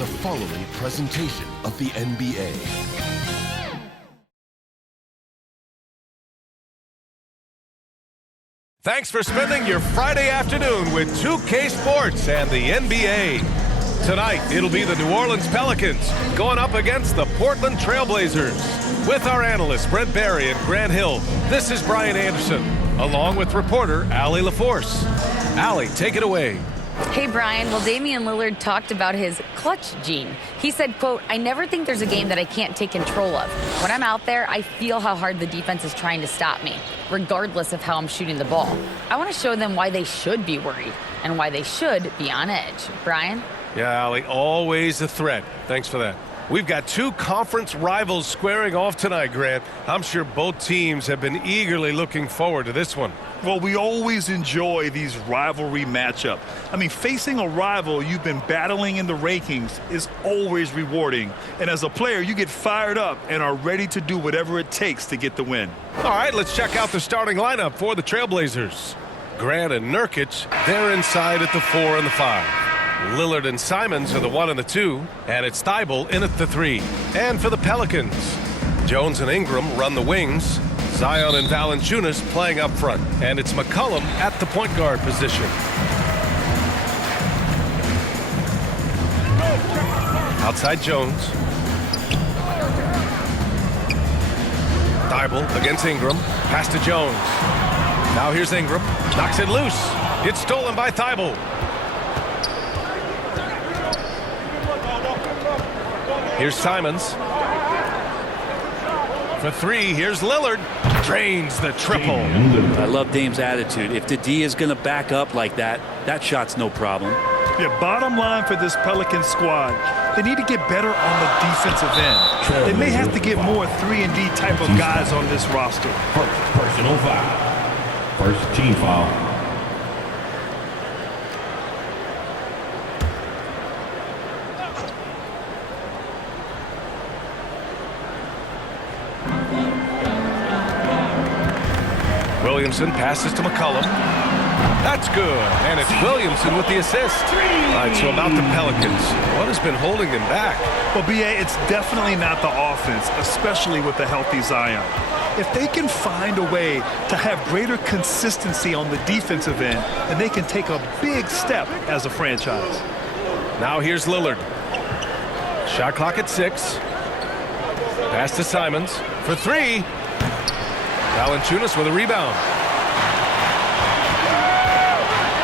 the following presentation of the NBA. Thanks for spending your Friday afternoon with 2K Sports and the NBA. Tonight, it'll be the New Orleans Pelicans going up against the Portland Trailblazers. With our analysts, Brent Barry and Grant Hill, this is Brian Anderson, along with reporter Allie LaForce. Allie, take it away. Hey, Brian. Well, Damian Lillard talked about his clutch gene. He said, quote, "I never think there's a game that I can't take control of. When I'm out there, I feel how hard the defense is trying to stop me, regardless of how I'm shooting the ball. I want to show them why they should be worried and why they should be on edge." Brian? Yeah, Allie, always a threat. Thanks for that. We've got two conference rivals squaring off tonight, Grant. I'm sure both teams have been eagerly looking forward to this one. Well, we always enjoy these rivalry matchups. I mean, facing a rival you've been battling in the rankings is always rewarding. And as a player, you get fired up and are ready to do whatever it takes to get the win. All right, let's check out the starting lineup for the Trailblazers. Grant and Nurkic, they're inside at the 4 and the 5. Lillard and Simons are the 1 and the 2, and it's Thibault in at the 3. And for the Pelicans, Jones and Ingram run the wings, Zion and Valanciunas playing up front, and it's McCollum at the point guard position. Outside Jones. Thibault against Ingram, pass to Jones. Now here's Ingram, knocks it loose. It's stolen by Thibault. Here's Simons. For 3, here's Lillard. Drains the triple. I love Dame's attitude. If the D is going to back up like that, that shot's no problem. Yeah, bottom line for this Pelican squad, they need to get better on the defensive end. They may have to get more 3-and-D type of guys on this roster. First personal foul. First team foul. Williamson passes to McCollum. That's good. And it's Williamson with the assist. All right, so about the Pelicans, what has been holding them back? Well, B.A., it's definitely not the offense, especially with the healthy Zion. If they can find a way to have greater consistency on the defensive end, then they can take a big step as a franchise. Now here's Lillard. Shot clock at 6. Pass to Simons for 3. Valanciunas with a rebound.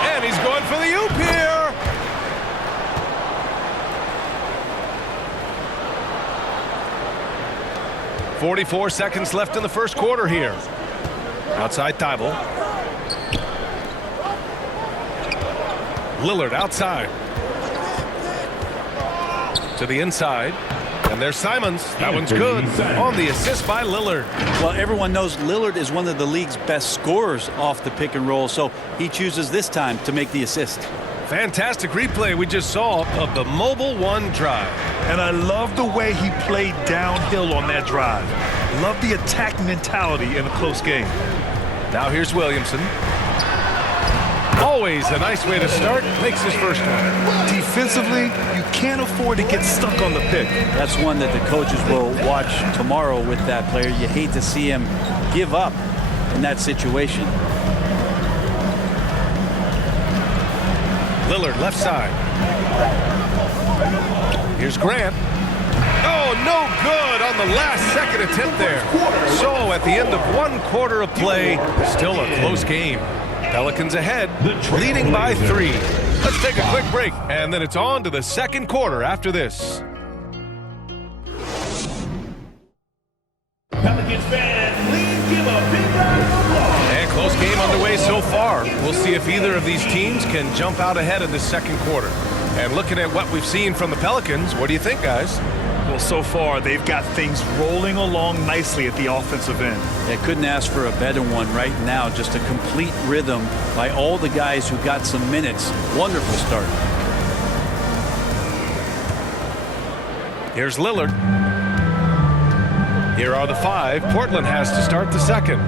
And he's going for the oop here. .44 seconds left in the first quarter here. Outside Thibault. Lillard outside. To the inside. And there's Simons. That one's good. On the assist by Lillard. Well, everyone knows Lillard is one of the league's best scorers off the pick and roll, so he chooses this time to make the assist. Fantastic replay we just saw of the mobile 1 drive. And I love the way he played downhill on that drive. Love the attack mentality in a close game. Now here's Williamson. Always a nice way to start. Makes his first one. Defensively, you can't afford to get stuck on the pick. That's one that the coaches will watch tomorrow with that player. You hate to see him give up in that situation. Lillard left side. Here's Grant. Oh, no good on the last second attempt there. So at the end of 1 quarter of play, still a close game. Pelicans ahead, leading by 3. Let's take a quick break, and then it's on to the second quarter after this. Pelicans fans, please give a big round of applause. And close game underway so far. We'll see if either of these teams can jump out ahead in the second quarter. And looking at what we've seen from the Pelicans, what do you think, guys? Well, so far, they've got things rolling along nicely at the offensive end. They couldn't ask for a better one right now. Just a complete rhythm by all the guys who got some minutes. Wonderful start. Here's Lillard. Here are the 5. Portland has to start the second.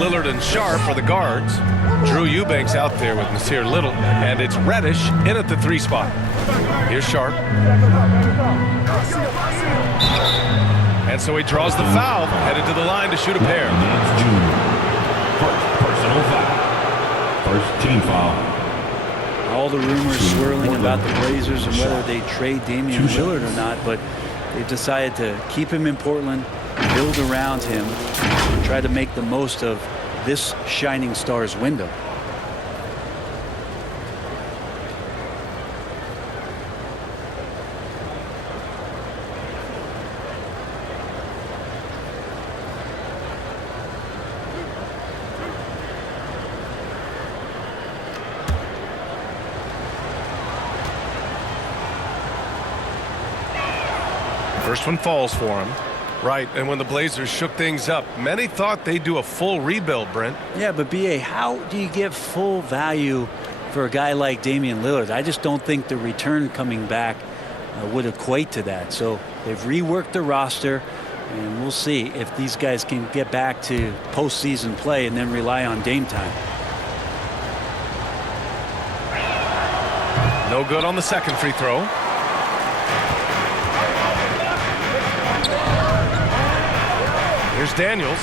Lillard and Sharp are the guards. Drew Eubanks out there with Nasir Little. And it's Reddish in at the 3 spot. Here's Sharp. And so he draws the foul, headed to the line to shoot a pair. Nance Jr. First personal foul. First team foul. All the rumors swirling about the Blazers and whether they trade Damian Lillard or not, but they've decided to keep him in Portland, build around him, and try to make the most of this shining star's window. First one falls for him. Right, and when the Blazers shook things up, many thought they'd do a full rebuild, Brent. Yeah, but B.A., how do you get full value for a guy like Damian Lillard? I just don't think the return coming back would equate to that. So they've reworked the roster, and we'll see if these guys can get back to postseason play and then rely on Dame time. No good on the second free throw. Here's Daniels.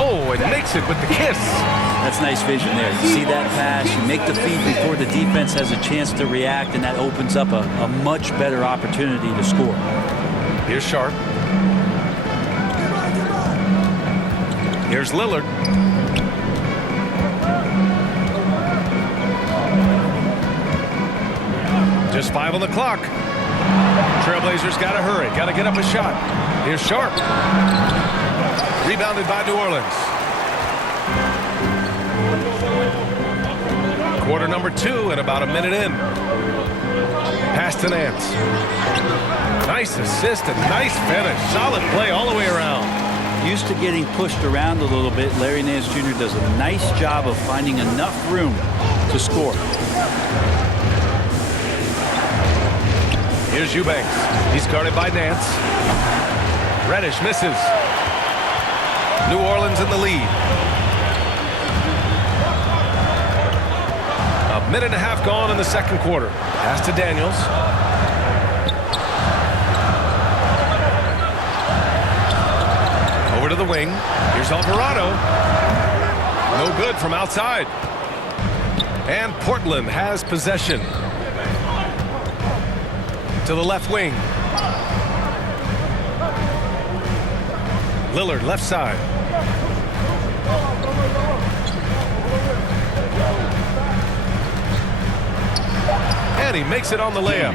Oh, and makes it with the kiss. That's nice vision there. You see that pass, you make the feed before the defense has a chance to react, and that opens up a much better opportunity to score. Here's Sharp. Here's Lillard. Just 5 on the clock. Trailblazers got to hurry. Got to get up a shot. Here's Sharp. Rebounded by New Orleans. Quarter number 2 and about a minute in. Pass to Nance. Nice assist and nice finish. Solid play all the way around. Used to getting pushed around a little bit, Larry Nance Jr. does a nice job of finding enough room to score. Here's Eubanks. He's guarded by Nance. Reddish misses. New Orleans in the lead. A minute and a half gone in the second quarter. Pass to Daniels. Over to the wing. Here's Alvarado. No good from outside. And Portland has possession. To the left wing. Lillard left side. And he makes it on the layup.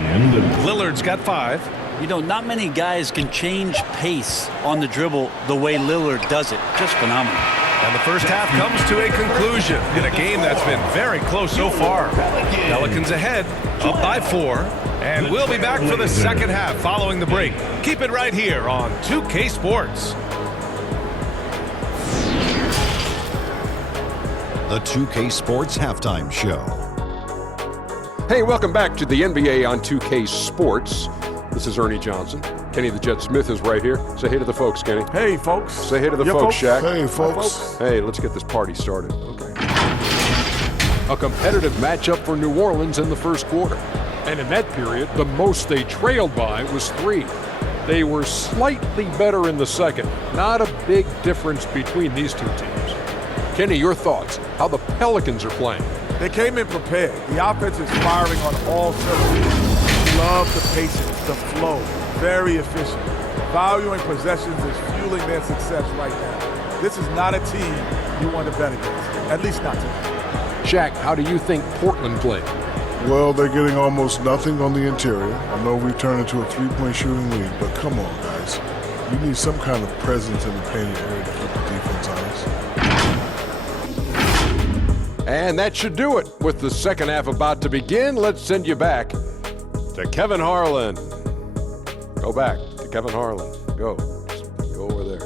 Lillard's got 5. You know, not many guys can change pace on the dribble the way Lillard does it. Just phenomenal. And the first half comes to a conclusion in a game that's been very close so far. Pelicans ahead, up by 4. And we'll be back for the second half following the break. Keep it right here on 2K Sports. The 2K Sports Halftime Show. Hey, welcome back to the NBA on 2K Sports. This is Ernie Johnson. Kenny the Jet Smith is right here. Say hey to the folks, Kenny. Hey, folks. Say hey to the folks, Shaq. Hey, folks. Hey, let's get this party started. Okay. A competitive matchup for New Orleans in the first quarter. And in that period, the most they trailed by was 3. They were slightly better in the second. Not a big difference between these two teams. Kenny, your thoughts? How the Pelicans are playing? They came in prepared. The offense is firing on all cylinders. Love the patience, the flow. Very efficient. Valuing possessions is fueling their success right now. This is not a team you want to bet against. At least not tonight. Shaq, how do you think Portland played? Well, they're getting almost nothing on the interior. I know we've turned into a three-point shooting lead, but come on, guys. You need some kind of presence in the painted area to keep the defense honest. And that should do it. With the second half about to begin, let's send you back to Kevin Harlan. Go back to Kevin Harlan. Go. Just go over there.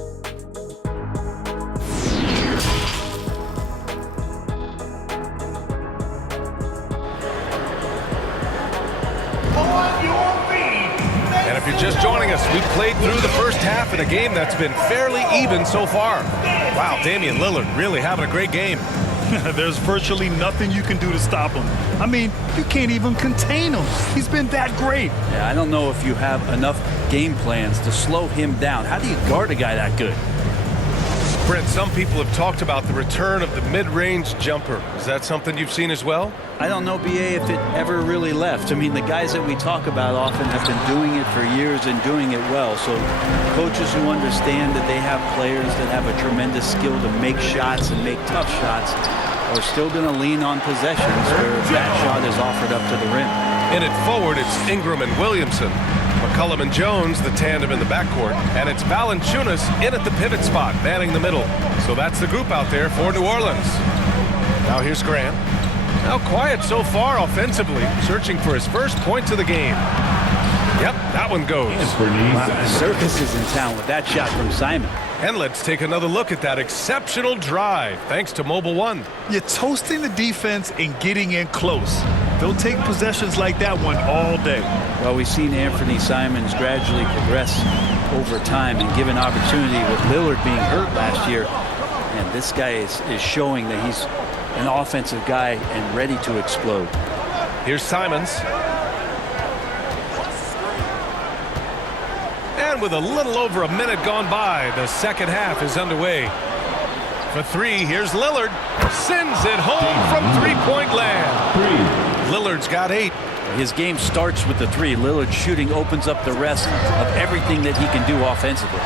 if you're just joining us, we've played through the first half in a game that's been fairly even so far. Wow, Damian Lillard really having a great game. There's virtually nothing you can do to stop him. I mean, you can't even contain him. He's been that great. Yeah, I don't know if you have enough game plans to slow him down. How do you guard a guy that good? Brent, some people have talked about the return of the mid-range jumper. Is that something you've seen as well? I don't know, BA, if it ever really left. I mean, the guys that we talk about often have been doing it for years and doing it well. So coaches who understand that they have players that have a tremendous skill to make shots and make tough shots are still going to lean on possessions where that shot is offered up to the rim. In it forward, it's Ingram and Williamson. McCollum and Jones, the tandem in the backcourt. And it's Valanciunas in at the pivot spot, manning the middle. So that's the group out there for New Orleans. Now here's Grant. Now quiet so far offensively, searching for his first points of the game. Yep, that one goes. Wow, the circus is in town with that shot from Simon. And let's take another look at that exceptional drive, thanks to Mobile One. You're toasting the defense and getting in close. They'll take possessions like that one all day. Well, we've seen Anthony Simons gradually progress over time and given opportunity with Lillard being hurt last year. And this guy is showing that he's an offensive guy and ready to explode. Here's Simons. And with a little over a minute gone by, the second half is underway. For three, here's Lillard. Sends it home from three-point land. Lillard's got 8. His game starts with the three. Lillard shooting opens up the rest of everything that he can do offensively.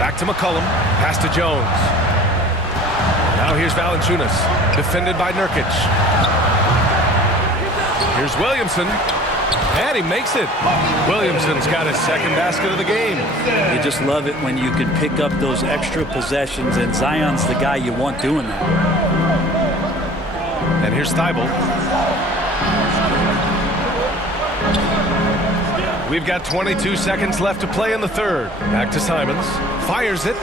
Back to McCollum. Pass to Jones. Now here's Valanciunas. Defended by Nurkic. Here's Williamson. And he makes it. Williamson's got his second basket of the game. You just love it when you can pick up those extra possessions, and Zion's the guy you want doing that. And here's Thibault. We've got 22 seconds left to play in the third. Back to Simons. Fires it.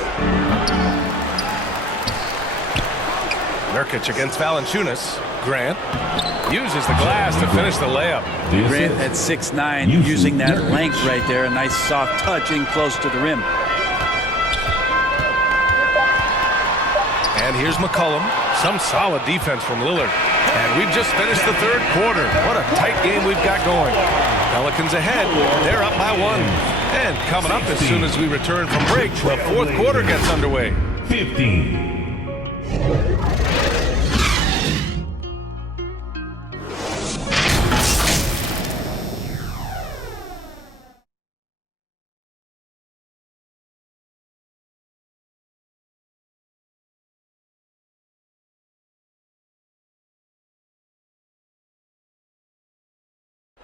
Nurkic against Valanciunas. Grant uses the glass to finish the layup. Grant at 6'9", using that length right there. A nice soft touch in close to the rim. And here's McCollum. Some solid defense from Lillard. And we've just finished the third quarter. What a tight game we've got going. Pelicans ahead. They're up by 1. And coming up as soon as we return from break, the fourth quarter gets underway. 15.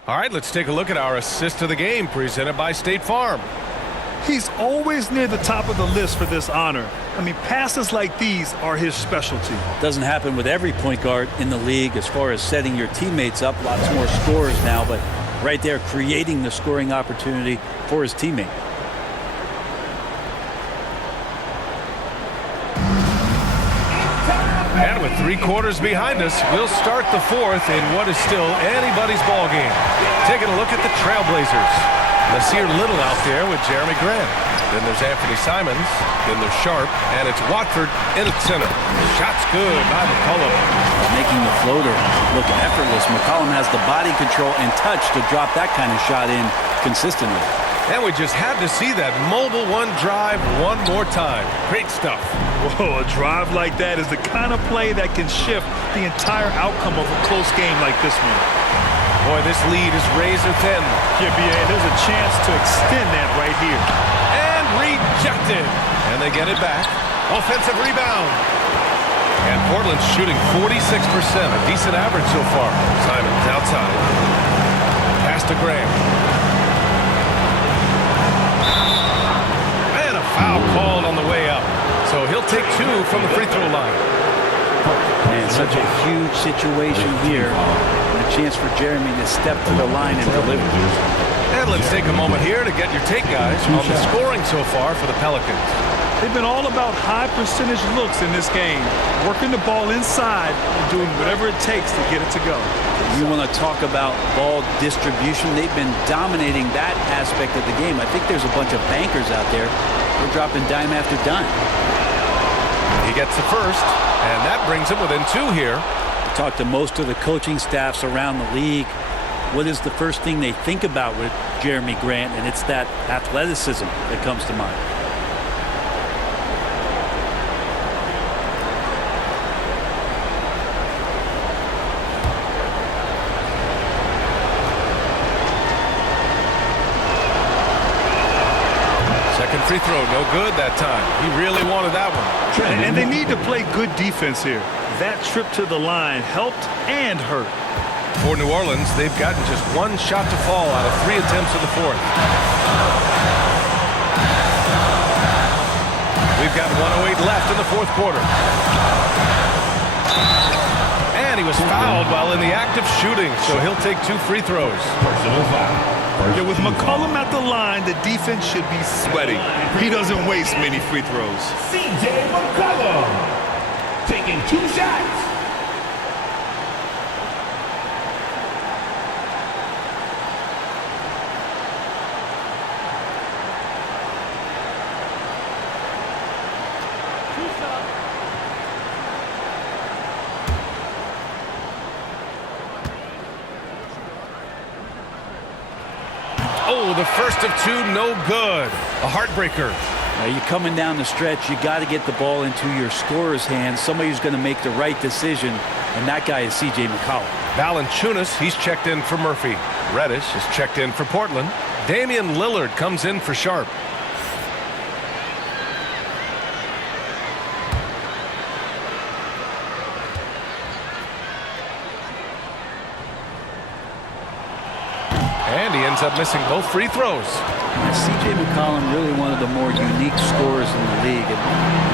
All right, let's take a look at our assist of the game presented by State Farm. He's always near the top of the list for this honor. I mean, passes like these are his specialty. Doesn't happen with every point guard in the league as far as setting your teammates up. Lots more scores now, but right there creating the scoring opportunity for his teammate. And with 3 quarters behind us, we'll start the fourth in what is still anybody's ball game. Taking a look at the Trailblazers. Nasir Little out there with Jeremy Grant. Then there's Anthony Simons. Then there's Sharp. And it's Watford in at center. Shot's good by McCollum. Making the floater look effortless. McCollum has the body control and touch to drop that kind of shot in consistently. And we just had to see that Mobile One drive one more time. Great stuff. Whoa, a drive like that is the kind of play that can shift the entire outcome of a close game like this one. Boy, this lead is razor thin. Yeah, BA, there's a chance to extend that right here. And rejected. And they get it back. Offensive rebound. And Portland's shooting 46%, a decent average so far. Simons outside. Pass to Graham. And a foul called on the way up. So he'll take 2 from the free throw line. Man, such a huge situation here. A chance for Jeremy to step to the line and deliver. And let's take a moment here to get your take, guys, on the scoring so far for the Pelicans. They've been all about high percentage looks in this game, working the ball inside and doing whatever it takes to get it to go. You want to talk about ball distribution. They've been dominating that aspect of the game. I think there's a bunch of bankers out there. They're dropping dime after dime. He gets the first, and that brings him within 2 here. I talked to most of the coaching staffs around the league. What is the first thing they think about with Jeremy Grant? And it's that athleticism that comes to mind. Second free throw, no good that time. He really wanted that one. And they need to play good defense here. That trip to the line helped and hurt. For New Orleans, they've gotten just 1 shot to fall out of 3 attempts in the fourth. We've got 1:08 left in the fourth quarter. And he was fouled while in the act of shooting, so he'll take 2 free throws. Personal foul. Yeah, with McCollum at the line, the defense should be sweating. He doesn't waste many free throws. CJ McCollum taking 2 shots. Oh, the first of 2, no good. A heartbreaker. Now you're coming down the stretch. You got to get the ball into your scorer's hands. Somebody who's going to make the right decision, and that guy is C.J. McCollum. Valanciunas, he's checked in for Murphy. Reddish is checked in for Portland. Damian Lillard comes in for Sharp. And he ends up missing both free throws. C.J. McCollum really one of the more unique scorers in the league, and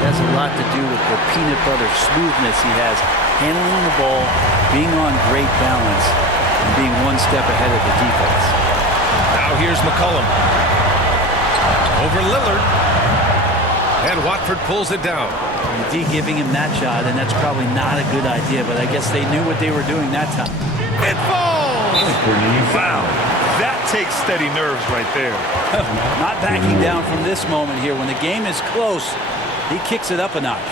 it has a lot to do with the peanut butter smoothness he has, handling the ball, being on great balance, and being 1 step ahead of the defense. Now here's McCollum. Over Lillard. And Watford pulls it down. D giving him that shot, and that's probably not a good idea, but I guess they knew what they were doing that time. It falls! Wow. That takes steady nerves right there. Not backing down from this moment here. When the game is close, he kicks it up a notch.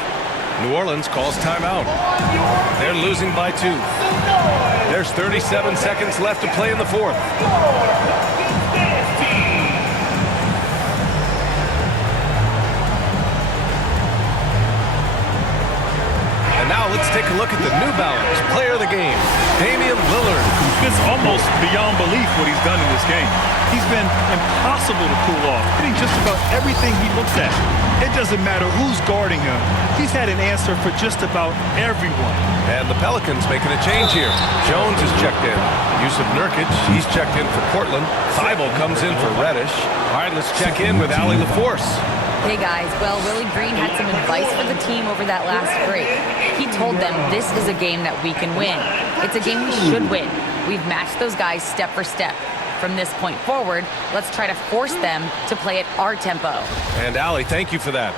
New Orleans calls timeout. They're losing by 2. There's 37 seconds left to play in the fourth. And now let's take a look at the New Balance player of the game, Damian Lillard. It's almost beyond belief what he's done in this game. He's been impossible to pull off, hitting just about everything he looks at. It doesn't matter who's guarding him. He's had an answer for just about everyone. And the Pelicans making a change here. Jones is checked in. Yusuf Nurkic, he's checked in for Portland. Thibault comes in for Reddish. All right, let's check in with Allie LaForce. Hey guys, well, Willie Green had some advice for the team over that last break. He told them this is a game that we can win. It's a game we should win. We've matched those guys step for step. From this point forward, let's try to force them to play at our tempo. And Allie, thank you for that.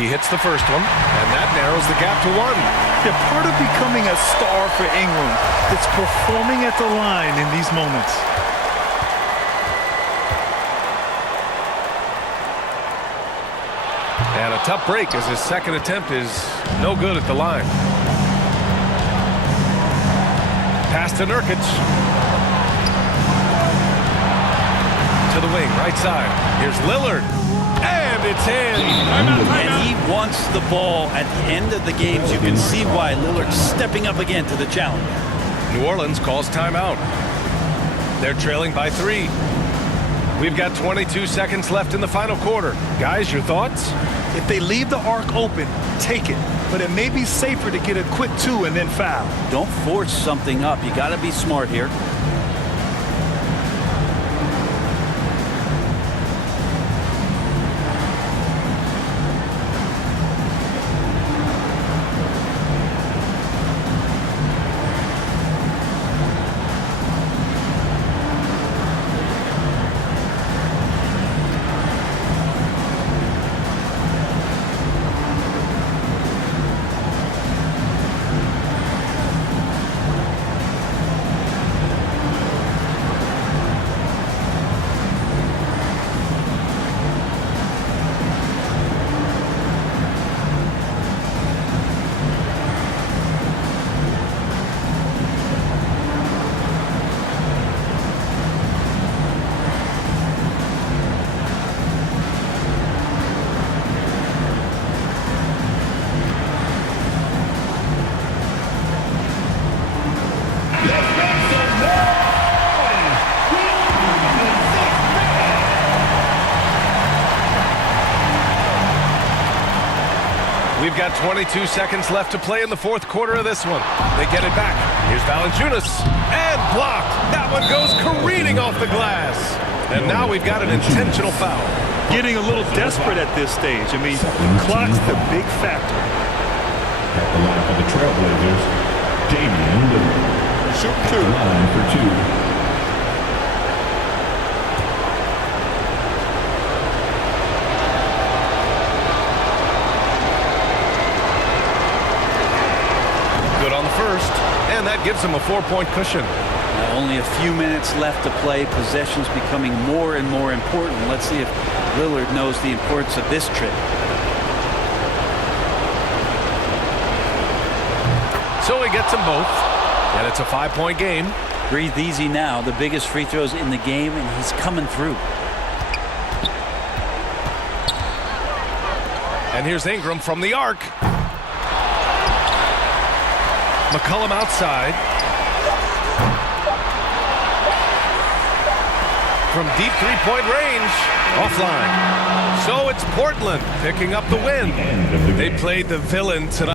He hits the first one, and that narrows the gap to 1. Yeah, part of becoming a star for England, it's performing at the line in these moments. And a tough break as his second attempt is no good at the line. Pass to Nurkic. To the wing, right side. Here's Lillard. And it's in. And he wants the ball at the end of the games. You can see why Lillard's stepping up again to the challenge. New Orleans calls timeout. They're trailing by 3. We've got 22 seconds left in the final quarter. Guys, your thoughts? If they leave the arc open, take it. But it may be safer to get a quick 2 and then foul. Don't force something up. You got to be smart here. We've got 22 seconds left to play in the fourth quarter of this one. They get it back. Here's Valanciunas. And blocked. That one goes careening off the glass. And now we've got an intentional foul. Getting a little desperate at this stage. I mean, clock's the big factor. At the line for the Trailblazers, Damian Lillard. Shoot At two. the line for two. Good on the first, and that gives him a 4-point cushion. Now only a few minutes left to play. Possessions becoming more and more important. Let's see if Lillard knows the importance of this trip. So he gets them both, and it's a 5-point game. Breathe easy now. The biggest free throws in the game, and he's coming through. And here's Ingram from the arc. McCollum outside. From deep three-point range. Offline. So it's Portland picking up the win. They played the villain tonight.